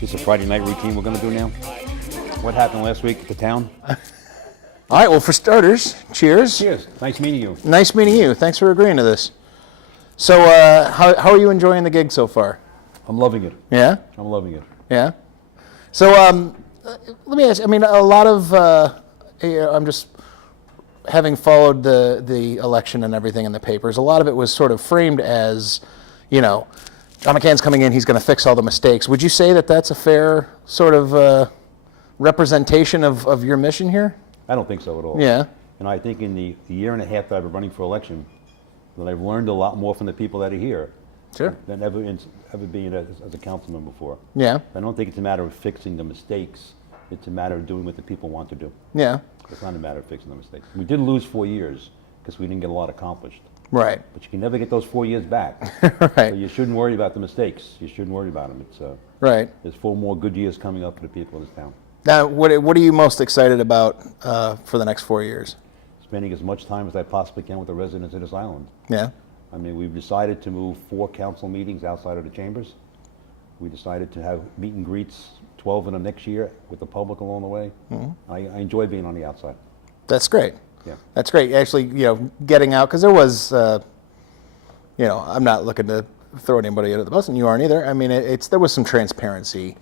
It's a Friday night routine we're going to do now. What happened last week at the town? All right, well, for starters, cheers. Cheers. Nice meeting you. Nice meeting you. Thanks for agreeing to this. So, how are you enjoying the gig so far? I'm loving it. Yeah? I'm loving it. Yeah? So, let me ask, I mean, a lot of, I'm just, having followed the election and everything in the papers, a lot of it was sort of framed as, you know, John McCann's coming in, he's going to fix all the mistakes. Would you say that that's a fair sort of representation of your mission here? I don't think so at all. Yeah. And I think in the year and a half that I've been running for election, that I've learned a lot more from the people that are here. Sure. Than ever being as a councilman before. Yeah. I don't think it's a matter of fixing the mistakes. It's a matter of doing what the people want to do. Yeah. It's not a matter of fixing the mistakes. We did lose 4 years because we didn't get a lot accomplished. Right. But you can never get those 4 years back. Right. So you shouldn't worry about the mistakes. You shouldn't worry about them. It's Right. There's 4 more good years coming up for the people of this town. Now, what are you most excited about for the next 4 years? Spending as much time as I possibly can with the residents of this island. Yeah. I mean, we've decided to move 4 council meetings outside of the chambers. We decided to have meet and greets, 12 of them next year, with the public along the way. Mm-hmm. I enjoy being on the outside. That's great. Yeah. That's great. Actually, you know, getting out, because there was, you know, I'm not looking to throw anybody under the bus, and you aren't either. I mean, there was some transparency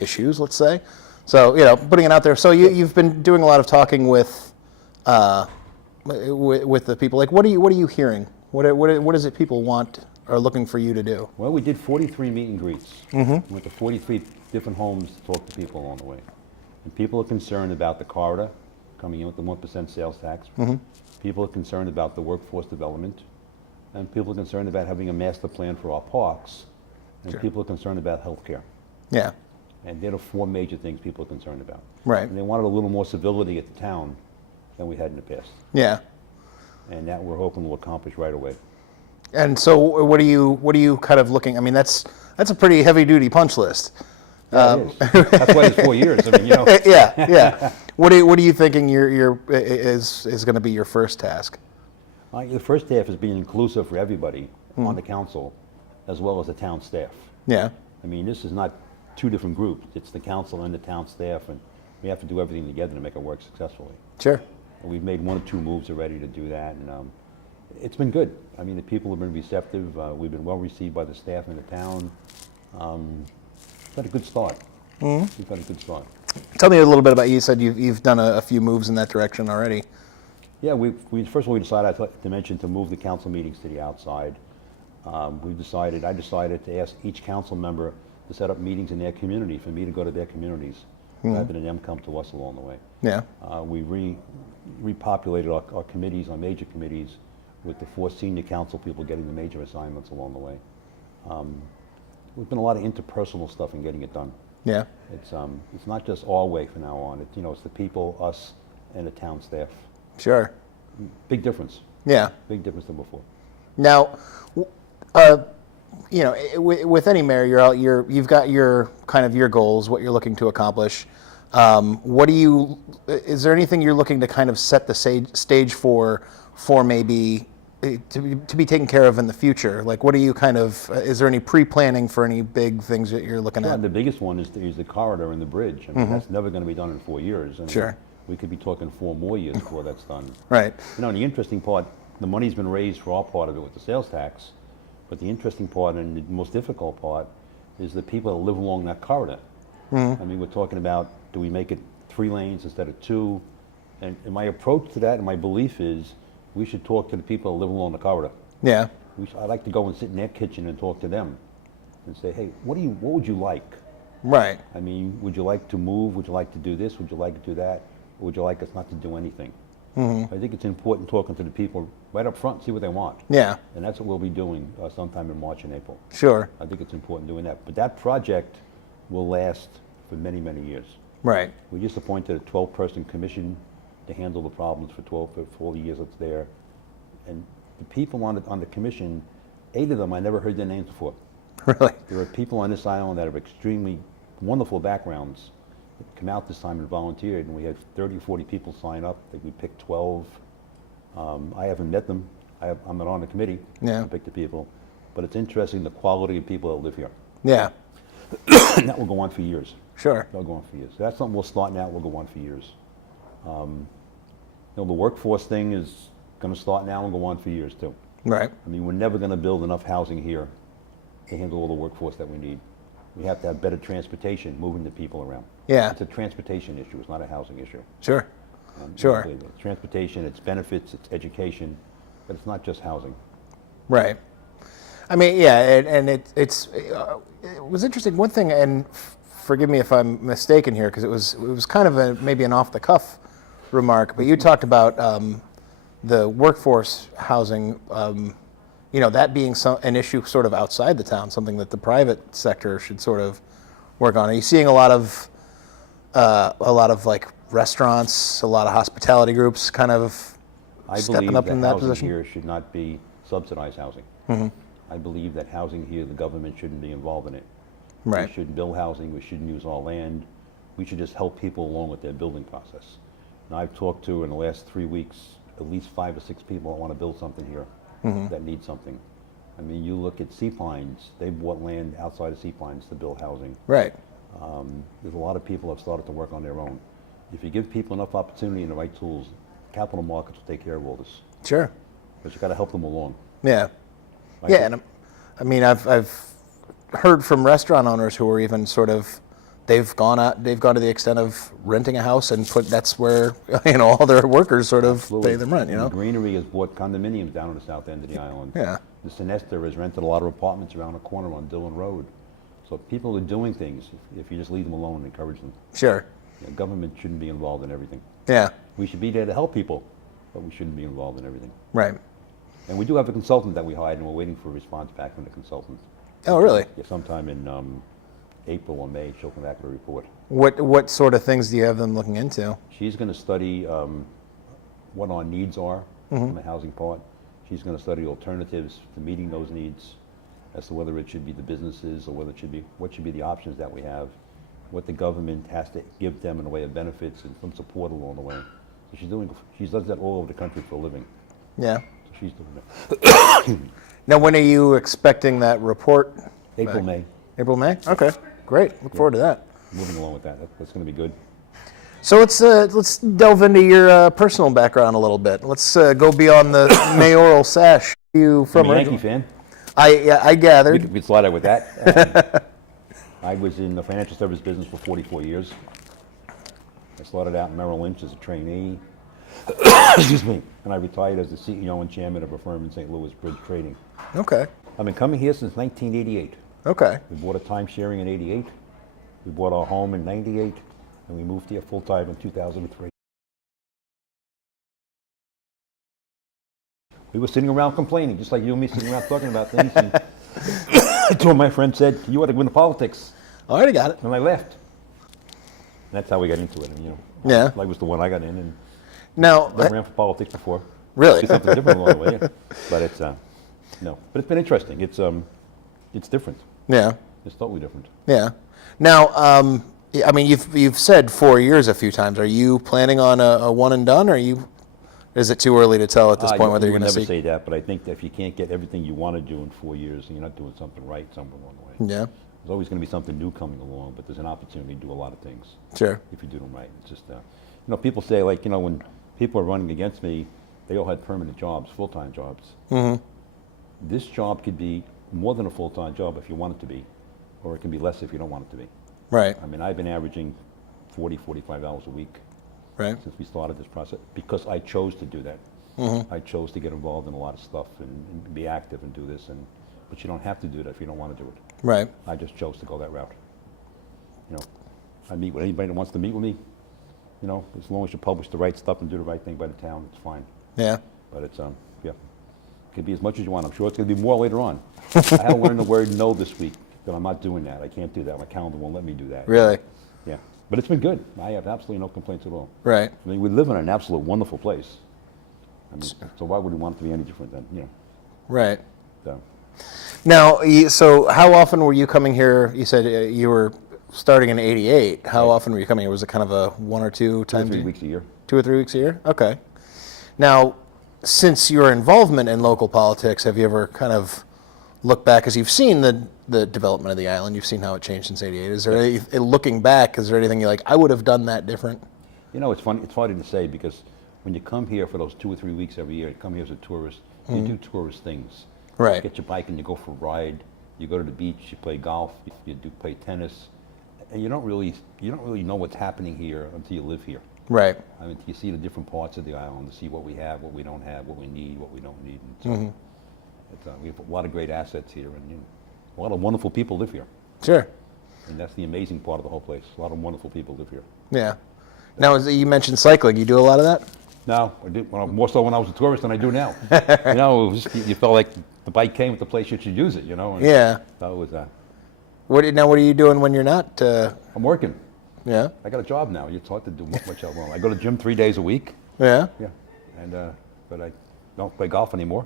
issues, let's say. So, you know, putting it out there. So you've been doing a lot of talking with the people. Like, what are you hearing? What is it people want or looking for you to do? Well, we did 43 meet and greets. Mm-hmm. We went to 43 different homes to talk to people along the way. And people are concerned about the corridor coming in with the 1% sales tax. Mm-hmm. People are concerned about the workforce development. And people are concerned about having a master plan for our parks. And Sure. people are concerned about health care. Yeah. And they're the 4 major things people are concerned about. Right. And they wanted a little more civility at the town than we had in the past. Yeah. And that we're hoping we'll accomplish right away. And so, what are you kind of looking? I mean, that's a pretty heavy duty punch list. Yeah, it is. That's why it's 4 years. I mean, you know. Yeah, yeah. What are you thinking is going to be your first task? The first half is being inclusive for everybody on the council, as well as the town staff. Yeah. I mean, this is not 2 different groups. It's the council and the town staff, and we have to do everything together to make it work successfully. Sure. And we've made 1 or 2 moves already to do that, and it's been good. I mean, the people have been receptive. We've been well received by the staff in the town. We've had a good start. Mm-hmm. We've had a good start. Tell me a little bit about, you said you've done a few moves in that direction already. Yeah, first of all, we decided, to mention, to move the council meetings to the outside. I decided to ask each council member to set up meetings in their community, for me to go to their communities, rather than them come to us along the way. Yeah. We repopulated our committees, our major committees, with the 4 senior council people getting the major assignments along the way. There's been a lot of interpersonal stuff in getting it done. Yeah. It's not just our way from now on. It's the people, us, and the town staff. Sure. Big difference. Yeah. Big difference than before. Now, you know, with any mayor, you've got your kind of your goals, what you're looking to accomplish. Is there anything you're looking to kind of set the stage for maybe to be taken care of in the future? Like, what are you kind of, is there any pre-planning for any big things that you're looking at? The biggest one is the corridor and the bridge. I mean, that's never going to be done in 4 years. I mean, Sure. We could be talking 4 more years before that's done. Right. You know, the interesting part, the money's been raised for our part of it with the sales tax, but the interesting part and the most difficult part is the people that live along that corridor. I mean, we're talking about, do we make it 3 lanes instead of 2? And my approach to that and my belief is we should talk to the people that live along the corridor. Yeah. I'd like to go and sit in their kitchen and talk to them and say, hey, what would you like? Right. I mean, would you like to move? Would you like to do this? Would you like to do that? Or would you like us not to do anything? I think it's important talking to the people right up front, see what they want. Yeah. And that's what we'll be doing sometime in March and April. Sure. I think it's important doing that. But that project will last for many, many years. Right. We just appointed a 12-person commission to handle the problems for all the years it's there. And the people on the commission, 8 of them, I never heard their names before. Really? There are people on this island that have extremely wonderful backgrounds that come out this time and volunteered, and we had 30 or 40 people sign up. I think we picked 12. I haven't met them. I'm not on the committee. Yeah. I picked the people. But it's interesting the quality of people that live here. Yeah. And that will go on for years. Sure. That'll go on for years. So that's something we'll start now, will go on for years. The workforce thing is going to start now and go on for years too. Right. I mean, we're never going to build enough housing here to handle all the workforce that we need. We have to have better transportation, moving the people around. Yeah. It's a transportation issue. It's not a housing issue. Sure. Sure. It's transportation, it's benefits, it's education, but it's not just housing. Right. I mean, yeah, and it was interesting. One thing, and forgive me if I'm mistaken here, because it was kind of maybe an off the cuff remark, but you talked about the workforce housing, that being an issue sort of outside the town, something that the private sector should sort of work on. Are you seeing a lot of like restaurants, a lot of hospitality groups kind of stepping up in that position? I believe that housing here should not be subsidized housing. Mm-hmm. I believe that housing here, the government shouldn't be involved in it. Right. We shouldn't build housing, we shouldn't use our land. We should just help people along with their building process. And I've talked to, in the last 3 weeks, at least 5 or 6 people that want to build something here, that need something. I mean, you look at Seapines, they bought land outside of Seapines to build housing. Right. There's a lot of people that have started to work on their own. If you give people enough opportunity and the right tools, capital markets will take care of all this. Sure. But you got to help them along. Yeah. Yeah, and I mean, I've heard from restaurant owners who are even sort of, they've gone to the extent of renting a house and that's where all their workers sort of pay them rent. The Greenery has bought condominiums down on the south end of the island. Yeah. The Sinester has rented a lot of apartments around the corner on Dillon Road. So people are doing things if you just leave them alone and encourage them. Sure. Government shouldn't be involved in everything. Yeah. We should be there to help people, but we shouldn't be involved in everything. Right. And we do have a consultant that we hired, and we're waiting for a response back from the consultant. Oh, really? Yeah, sometime in April or May, she'll come back with a report. What sort of things do you have them looking into? She's going to study what our needs are from the housing part. She's going to study alternatives to meeting those needs, as to whether it should be the businesses or whether it should be what should be the options that we have, what the government has to give them in the way of benefits and some support along the way. So she does that all over the country for a living. Yeah. So she's doing that. Now, when are you expecting that report? April, back? May. April, May? Okay, great. Look forward to that. Moving along with that. That's going to be good. So let's delve into your personal background a little bit. Let's go beyond the mayoral sash. You from I'm a Yankee fan. I gathered. We could slide out with that. I was in the financial service business for 44 years. I started out in Merrill Lynch as a trainee. Excuse me. And I retired as the CEO and chairman of a firm in St. Louis, Bridge Trading. Okay. I've been coming here since 1988. Okay. We bought a timesharing in 88. We bought our home in 98. And we moved here full-time in 2003. We were sitting around complaining, just like you and me sitting around talking about things. And two of my friends said, you ought to go into politics. I already got it. And I left. And that's how we got into it. And, Yeah. I was the one I got in. And Now, I ran for politics before. really? Did something different along the way. Yeah. But it's, no. But it's been interesting. It's different. Yeah. It's totally different. Yeah. Now, I mean, you've said 4 years a few times. Are you planning on a one and done, or is it too early to tell at this point whether you're going to never seek? say that, but I think that if you can't get everything you want to do in 4 years, and you're not doing something right somewhere along the way. Yeah. There's always going to be something new coming along, but there's an opportunity to do a lot of things. Sure. If you do them right. It's just, people say, like, when people are running against me, they all had permanent jobs, full-time jobs. Mm-hmm. This job could be more than a full-time job if you want it to be, or it can be less if you don't want it to be. Right. I mean, I've been averaging 40, 45 hours a week Right. since we started this process because I chose to do that. Mm-hmm. I chose to get involved in a lot of stuff and be active and do this, but you don't have to do that if you don't want to do it. Right. I just chose to go that route. I meet with anybody that wants to meet with me. As long as you publish the right stuff and do the right thing by the town, it's fine. Yeah. But it's yeah, it could be as much as you want. I'm sure it's going to be more later on. I had to learn the word no this week. But I'm not doing that. I can't do that. My calendar won't let me do that. Really? Yeah. But it's been good. I have absolutely no complaints at all. Right. I mean, we live in an absolute wonderful place. I mean, so why would we want it to be any different than, Right. So. Now, so how often were you coming here? You said you were starting in '88. How often were you coming here? Was it kind of a 1 or 2 times? 2 or 3 weeks a year. 2 or 3 weeks a year? Okay. Now, since your involvement in local politics, have you ever kind of look back, as you've seen the development of the island, you've seen how it changed since '88. Is there looking back, is there anything you're like, I would have done that different? You know, it's funny. It's funny to say because when you come here for those 2 or 3 weeks every year, you come here as a tourist. You do tourist things. Right. You get your bike and you go for a ride. You go to the beach. You play golf. You do play tennis, and you don't really know what's happening here until you live here. Right. I mean, you see the different parts of the island, to see what we have, what we don't have, what we need, what we don't need. And so we have a lot of great assets here, and a lot of wonderful people live here. Sure. And that's the amazing part of the whole place. A lot of wonderful people live here. Yeah. Now, you mentioned cycling. You do a lot of that? No, I do, well, more so when I was a tourist than I do now. You know, it was just, you felt like the bike came with the place you should use it, you know? And Yeah. that was, What are you doing when you're not? I'm working. Yeah. I got a job now. It's hard to do much else. I go to the gym 3 days a week. Yeah. Yeah. And, but I don't play golf anymore.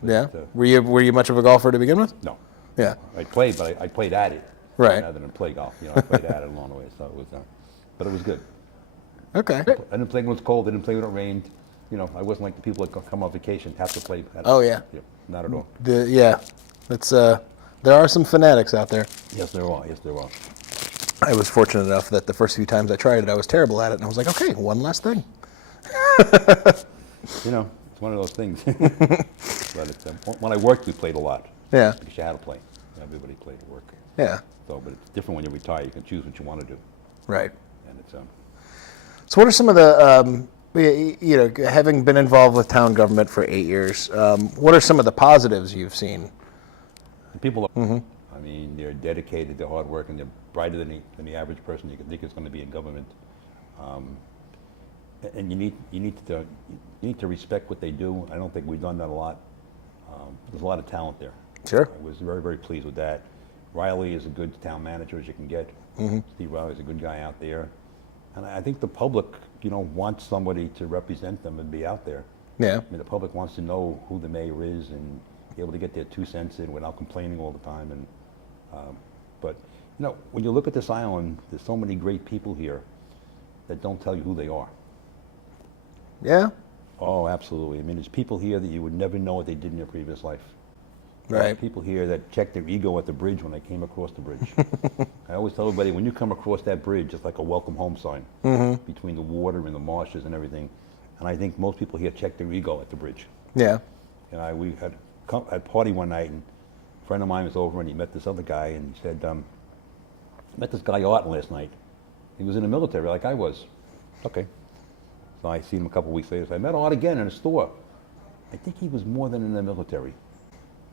But, Yeah. Were you much of a golfer to begin with? No. Yeah. I played, but I played at it. Right. Rather than play golf. You know, I played at it along the way. So it was, but it was good. Okay. I didn't play when it was cold. I didn't play when it rained. You know, I wasn't like the people that come on vacation have to play. Oh yeah. Not at all. Yeah. That's there are some fanatics out there. Yes, there are. Yes, there are. I was fortunate enough that the first few times I tried it, I was terrible at it, and I was like, okay, one less thing. You know, it's one of those things. But it's, when I worked, we played a lot. Yeah. Because you had to play. Everybody played at work. Yeah. So, but it's different when you retire. You can choose what you want to do. Right. And it's So what are some of the, you know, having been involved with town government for 8 years, what are some of the positives you've seen? the people. I mean, they're dedicated. They're hardworking. They're brighter than the average person you can think is going to be in government. And you need to respect what they do. I don't think we've done that a lot. There's a lot of talent there. Sure. I was very, very pleased with that. Riley is a good town manager as you can get. Steve Riley is a good guy out there. And I think the public, you know, wants somebody to represent them and be out there. Yeah. I mean, the public wants to know who the mayor is and be able to get their 2 cents in without complaining all the time. And but you know, when you look at this island, there's so many great people here that don't tell you who they are. Yeah. Oh, absolutely. I mean, there's people here that you would never know what they did in their previous life. Right. People here that check their ego at the bridge when they came across the bridge. I always tell everybody, when you come across that bridge, it's like a welcome home sign between the water and the marshes and everything. And I think most people here check their ego at the bridge. Yeah. And we had a party one night, and a friend of mine was over, and he met this other guy, and he said, I met this guy Artin last night. He was in the military like I was. Okay. So I seen him a couple weeks later. So I met Art again in a store. I think he was more than in the military.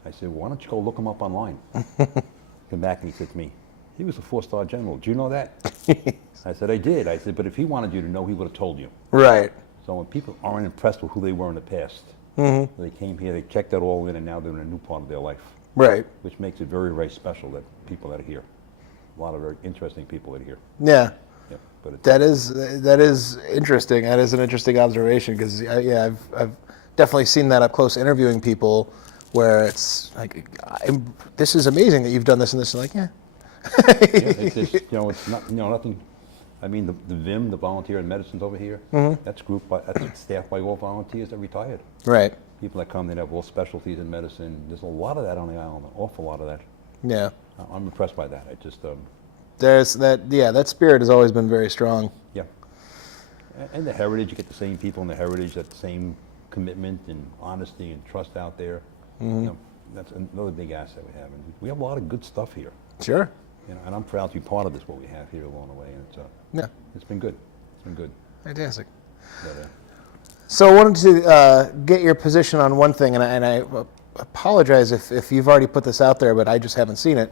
I said, well, why don't you go look him up online? Come back and he said to me, he was a 4-star general. Do you know that? I said, I did. I said, but if he wanted you to know, he would have told you. Right. So when people aren't impressed with who they were in the past, they came here, they checked that all in, and now they're in a new part of their life. Right. Which makes it very, very special that people that are here. A lot of very interesting people that are here. Yeah. Yeah, but it's, That is interesting. That is an interesting observation because I've definitely seen that up close interviewing people, where it's like, this is amazing that you've done this and this. And like, yeah. it's just, you know, it's not, you know, nothing. I mean, the VIM, the volunteer in medicine's over here. That's that's staffed by all volunteers that retired. Right. People that come, they have all specialties in medicine. There's a lot of that on the island, an awful lot of that. Yeah. I'm impressed by that. I just, There's that. Yeah, that spirit has always been very strong. yeah. And the heritage, you get the same people in the heritage, that same commitment and honesty and trust out there. You know, that's another big asset we have. And we have a lot of good stuff here. Sure. You know, and I'm proud to be part of this, what we have here along the way. And it's been good. It's been good. Fantastic. But, So I wanted to get your position on one thing, and I apologize if you've already put this out there, but I just haven't seen it.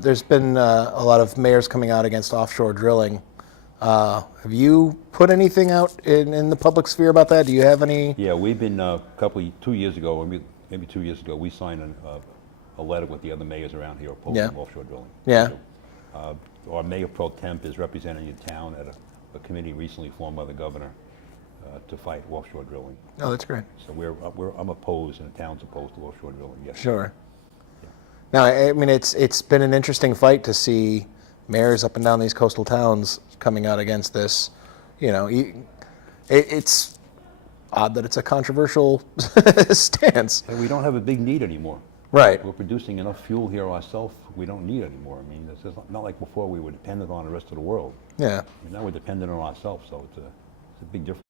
There's been a lot of mayors coming out against offshore drilling. Have you put anything out in the public sphere about that? Do you have any? yeah, we've been 2 years ago, maybe 2 years ago, we signed a letter with the other mayors around here opposing offshore drilling. Yeah. So, our mayor pro temp is representing the town at a committee recently formed by the governor to fight offshore drilling. Oh, that's great. So I'm opposed, and the town's opposed to offshore drilling. Yes. Sure. Now, I mean, it's been an interesting fight to see mayors up and down these coastal towns coming out against this. You know, it's odd that it's a controversial stance. And we don't have a big need anymore. Right. We're producing enough fuel here ourselves. We don't need it anymore. I mean, it's just not like before we were dependent on the rest of the world. Yeah. I mean, now we're dependent on ourselves, so it's a big difference.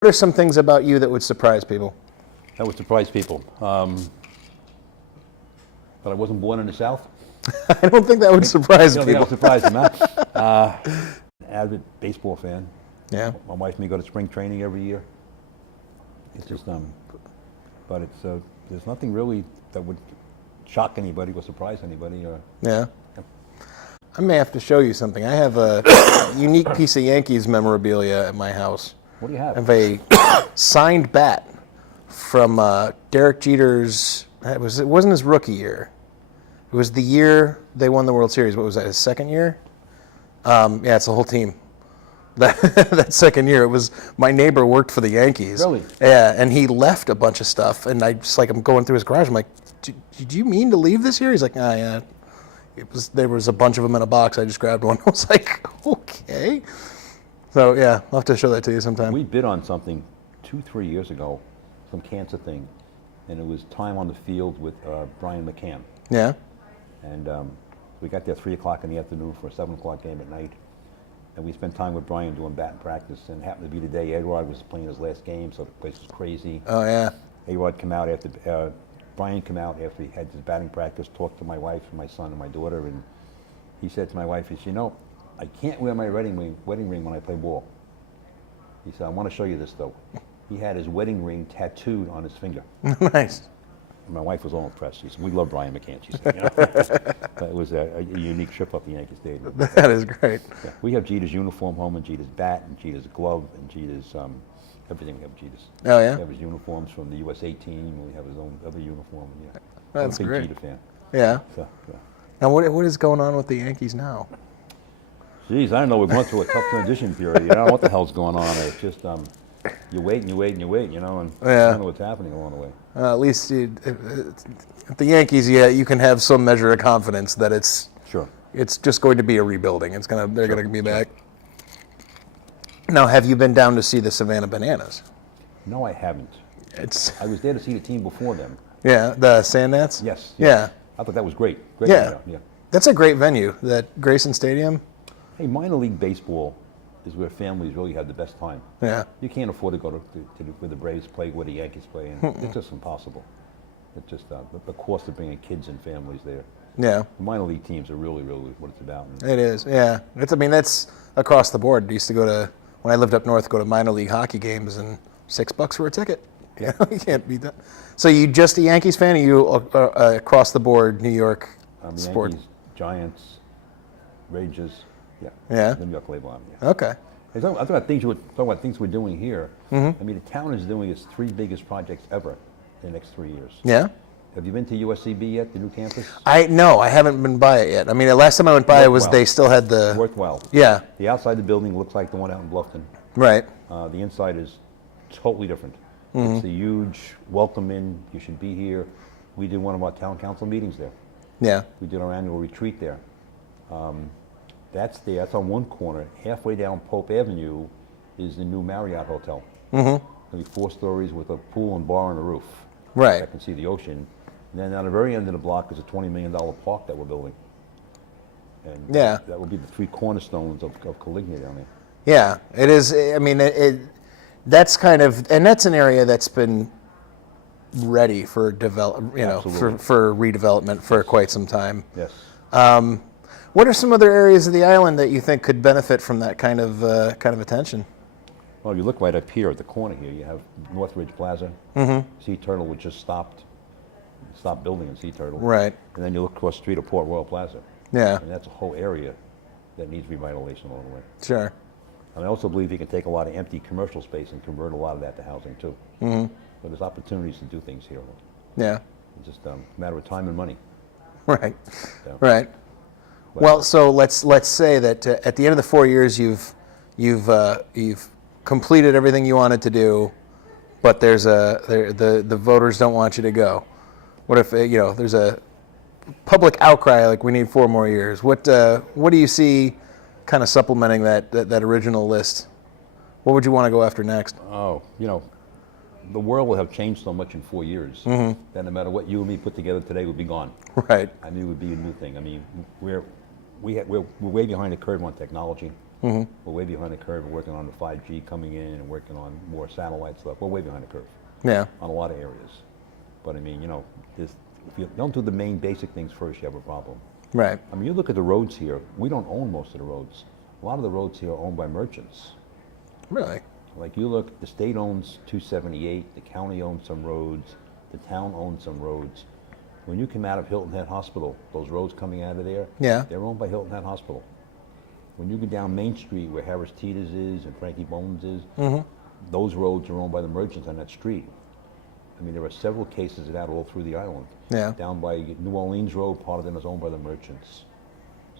What are some things about you that would surprise people? That would surprise people. But I wasn't born in the South. I don't think that would surprise I don't think I people. was surprised them, huh? Avid baseball fan. Yeah. My wife and me go to spring training every year. It's just, but it's, there's nothing really that would shock anybody or surprise anybody. Yeah. I may have to show you something. I have a unique piece of Yankees memorabilia at my house. What do you have? I have a signed bat from Derek Jeter's. It wasn't his rookie year. It was the year they won the World Series. What was that? His second year? Yeah, it's the whole team. That second year, it was my neighbor worked for the Yankees. Really? Yeah, and he left a bunch of stuff, and I'm going through his garage. I'm like, "Did you mean to leave this year?" He's like, "Ah, yeah." There was a bunch of them in a box. I just grabbed one. I was like, okay. So yeah, I'll have to show that to you sometime. We bid on something 2-3 years ago, some cancer thing, and it was time on the field with Brian McCann. Yeah. And we got there 3 o'clock in the afternoon for a 7 o'clock game at night. And we spent time with Brian doing batting practice. And it happened to be the day A-Rod was playing his last game, so the place was crazy. Oh yeah. A-Rod come out after, Brian came out after he had his batting practice, talked to my wife and my son and my daughter, and he said to my wife, he said, "You know, I can't wear my wedding ring when I play ball." He said, "I want to show you this though." He had his wedding ring tattooed on his finger. Nice. And my wife was all impressed. She said, "We love Brian McCann." She said, "You know?" But it was a unique trip up the Yankee Stadium. That is great. Yeah. We have Jeter's uniform home, and Jeter's bat, and Jeter's glove, and Jeter's everything. We have Jeter's. Oh yeah. We have his uniforms from the USA team. We have his own other uniform. Yeah. That's I'm a big great. Jeter fan. Yeah. So, yeah. Now what is going on with the Yankees now? Geez, I don't know. We're going through a tough transition period. You don't know what the hell's going on. It's just you wait and you wait and you wait, you know, and Yeah. I don't know what's happening along the way. At least at the Yankees, yeah, you can have some measure of confidence that it's Sure. just going to be a rebuilding. They're gonna be back. Now, have you been down to see the Savannah Bananas? No, I haven't. I was there to see the team before them. Yeah, the Sand Gnats? Yes. Yeah. I thought that was great. Great. Yeah. Yeah. That's a great venue, that Grayson Stadium. Hey, minor league baseball is where families really have the best time. Yeah. You can't afford to go to where the Braves play, where the Yankees play, and it's just impossible. It's just the cost of bringing kids and families there. Yeah. The minor league teams are really what it's about. And It is, yeah. That's across the board. I used to go to, when I lived up north, go to minor league hockey games and $6 for a ticket. Yeah, you can't beat that. So you just a Yankees fan, or you across the board New York the sport? Yankees, Giants, Rangers, yeah. Yeah. The New York Label Army, yeah. Okay. I talk about things we're doing here. I mean, the town is doing its 3 biggest projects ever in the next 3 years. Yeah. Have you been to USCB yet, the new campus? No, I haven't been by it yet. I mean, the last time I went by it was Worthwhile. they still had the. Worthwhile. Yeah. The outside of the building looks like the one out in Bluffton. Right. The inside is totally different. It's a huge welcome in. You should be here. We did one of our town council meetings there. Yeah. We did our annual retreat there. That's there. That's on one corner. Halfway down Pope Avenue is the new Marriott Hotel. It'll be 4 stories with a pool and bar on the roof. Right. I can see the ocean. And then on the very end of the block is a $20 million park that we're building. And Yeah. that will be the 3 cornerstones of Calignia down there. Yeah, it is. I mean, that's kind of, and that's an area that's been ready for Absolutely. for redevelopment for quite some time. Yes. What are some other areas of the island that you think could benefit from that kind of attention? Well, if you look right up here at the corner here, you have Northridge Plaza. Sea Turtle, which just stopped building in Sea Turtle. Right. And then you look across the street at Port Royal Plaza. Yeah. And that's a whole area that needs revitalization all the way. Sure. And I also believe you can take a lot of empty commercial space and convert a lot of that to housing too. So there's opportunities to do things here. Yeah. It's just a matter of time and money. Right. So. Right. Well, so let's say that at the end of the 4 years, you've completed everything you wanted to do, but the voters don't want you to go. What if there's a public outcry like we need 4 more years? What do you see, kind of supplementing that original list? What would you want to go after next? Oh, the world will have changed so much in 4 years that no matter what you and me put together today would be gone. Right. I mean, it would be a new thing. I mean, we're way behind the curve on technology. We're way behind the curve. We're working on the 5G coming in and working on more satellite stuff. We're way behind the curve. Yeah. On a lot of areas. But I mean, if you don't do the main basic things first, you have a problem. Right. I mean, you look at the roads here. We don't own most of the roads. A lot of the roads here are owned by merchants. Really? Like you look, the state owns 278, the county owns some roads, the town owns some roads. When you come out of Hilton Head Hospital, those roads coming out of there, they're owned by Hilton Head Hospital. When you go down Main Street where Harris Teeter's is and Frankie Bones is, those roads are owned by the merchants on that street. I mean, there are several cases of that all through the island. Yeah. Down by New Orleans Road, part of them is owned by the merchants.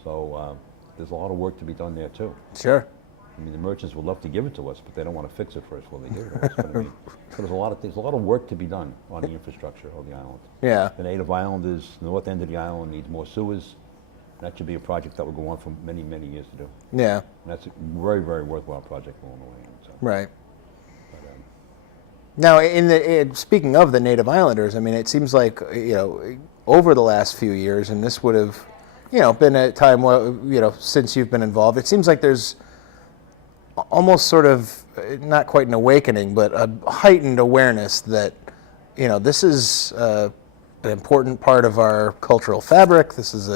So there's a lot of work to be done there too. Sure. I mean, the merchants would love to give it to us, but they don't want to fix it first before they give it to us. But I mean, so there's a lot of work to be done on the infrastructure of the island. Yeah. The native islanders, the north end of the island needs more sewers. That should be a project that will go on for many, many years to do. Yeah. And that's a very, very worthwhile project along the way. So. Right. But, Now, speaking of the native islanders, I mean, it seems like over the last few years, and this would have, been a time where since you've been involved, it seems like there's almost sort of not quite an awakening, but a heightened awareness that this is an important part of our cultural fabric. This is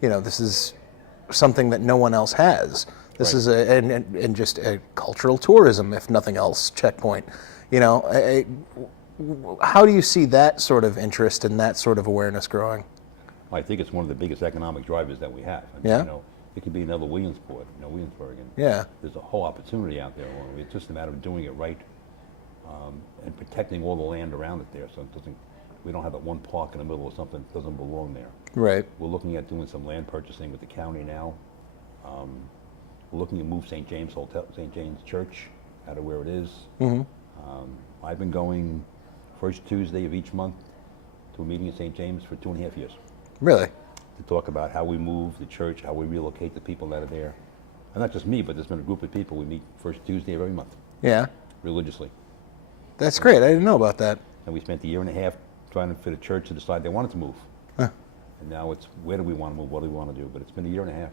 this is something that no one else has. This is and just a cultural tourism, if nothing else, checkpoint. How do you see that sort of interest and that sort of awareness growing? I think it's one of the biggest economic drivers that we have. I mean, it could be another Williamsport, Williamsburg. And there's a whole opportunity out there. It's just a matter of doing it right and protecting all the land around it there, so we don't have that one park in the middle of something that doesn't belong there. Right. We're looking at doing some land purchasing with the county now. We're looking to move St. James Church out of where it is. I've been going first Tuesday of each month to a meeting in St. James for 2.5 years. Really? To talk about how we move the church, how we relocate the people that are there. And not just me, but there's been a group of people. We meet first Tuesday of every month. Yeah. Religiously. That's great. I didn't know about that. And we spent a year and a half trying for the church to decide they wanted to move. Huh. And now it's where do we want to move, what do we want to do? But it's been a year and a half,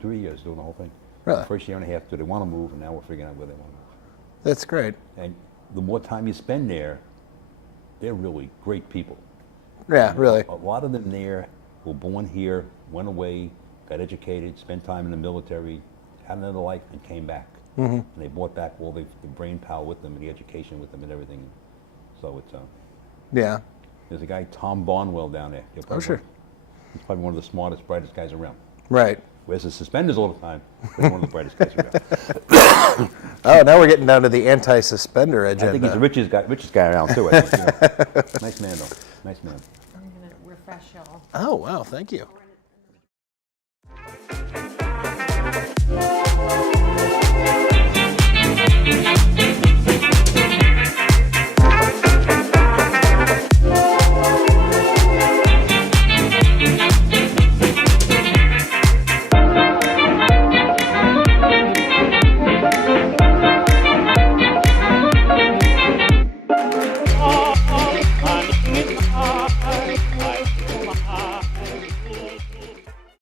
3 years doing the whole thing. Really? The first year and a half, do they want to move? And now we're figuring out where they want to move. That's great. And the more time you spend there, they're really great people. Yeah, really. A lot of them there were born here, went away, got educated, spent time in the military, had another life, and came back. And they brought back all the brain power with them and the education with them and everything. So it's yeah. There's a guy, Tom Barnwell, down there. Oh, sure. He's probably one of the smartest, brightest guys around. Right. Wears his suspenders all the time, but he's one of the brightest guys around. Oh, now we're getting down to the anti-suspender agenda. I think he's the richest guy around, too. I think, Nice man, though. Nice man. I'm going to refresh y'all. Oh, wow. Thank you.